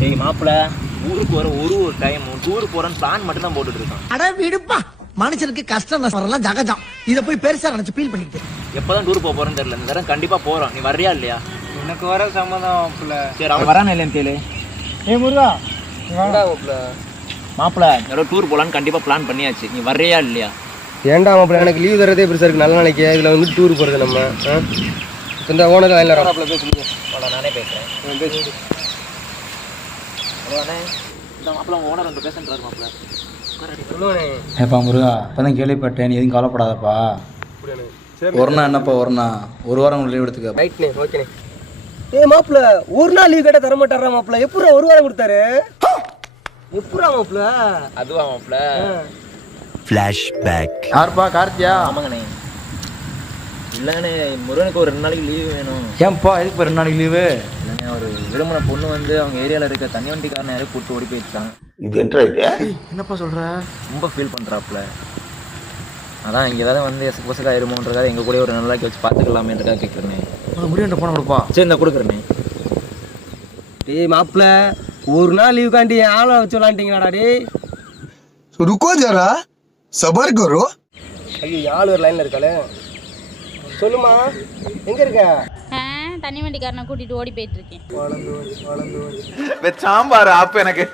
டேய் மாப்பிள்ள ஊருக்கு வர ஒரு டைம் டூர் போறேன்னு பிளான் மட்டும் தான் போட்டுட்டு இருக்கான். அட விடுப்பா, மனுஷனுக்கு கஷ்டம் வரலாம் ஜகஜம். இத போய் பெருசா நினைச்சு ஃபீல் பண்ணிக்கிட்டு எப்பதான் டூர் போறேன்னு தெரியல. இந்த தடவை கண்டிப்பா போறோம். நீ வர்றியா இல்லையா? எனக்கு வர சம்மதம் மாப்பிள்ள. சரி அவன் வரானே இல்லைன்னு கேளு. முருகா வேண்டா மாப்பிள்ள. மாப்பிள்ள இந்த டூர் போலான்னு கண்டிப்பா பிளான் பண்ணியாச்சு. நீ வர்றியா இல்லையா? ஏன்டா மாப்பிள்ள, எனக்கு லீவ் தரதே பெருசா இருக்கு. நல்ல நாளைக்கு இதுல வந்து டூர் போறது நம்ம. இந்த ஓனர் லைன்ல மாப்பிள்ள பேசுங்க. நானே பேசுறேன். இந்த மாப்பிள்ள ஓனர் வந்து பேசுறாரு. மாப்பிள்ள ஏப்பா முருகா, இப்போதான் கேள்விப்பட்டேன். நீ எதுவும் கவலைப்படாதப்பா. ஒரு நாள் என்னப்பா, ஒரு வாரம் லீவ் எடுத்துக்க. ரைட்ண்ணே, ஓகேண்ணே. ஏய் மாப்பிள்ள, ஒரு நாள் லீவ் கேட்டால் தர மாட்டாரா மாப்பிள்ள? எப்படா ஒரு வாரம் கொடுத்தாரு? எப்படா மாப்பிள்ள? அதுவா மாப்பிள்ள? ஃப்ளாஷ்பேக். யாருப்பா, கார்த்தியா? ஆமாங்கண்ணே. இல்லைங்கண்ணே, முருகனுக்கு ஒரு 2 நாளைக்கு லீவு வேணும். ஏன்ப்பா, எதுக்கு 2 நாளைக்கு லீவு? இல்லைங்க, ஒரு விரும்பின பொண்ணு வந்து அவங்க ஏரியாவில் இருக்க தண்ணி வண்டிக்காரனை யாரும் கூப்பிட்டு ஓடி போயிடுச்சான். என்னப்பா சொல்ற? ரொம்ப ஃபீல் பண்ணுறாப்புல. அதான் இங்கே ஏதாவது வந்து எசப்போசக்காக இருமோன்றக்காக எங்கள் கூட ஒரு நாளைக்கு வச்சு பார்த்துக்கலாமேன்றக்காக கேட்குறேண்ணே. முடியும் போன கொடுப்பா. சரி இந்த கொடுக்குறேண்ணே. டேய் மாப்பிள்ள, ஒரு நாள் லீவ் காண்டி ஆளை வச்சு விளாண்டிங்களாடா டே. रुको जरा सबर करो. ஐயோ, ஆள் ஒரு லைன்ல இருக்காளே. சொல்லுமா, எங்க இருக்க? தண்ணி வண்டிக்காரனை கூட்டிட்டு ஓடி போயிட்டு இருக்கேன். வளர்ந்து சாம்பார் ஆப்பு எனக்கு.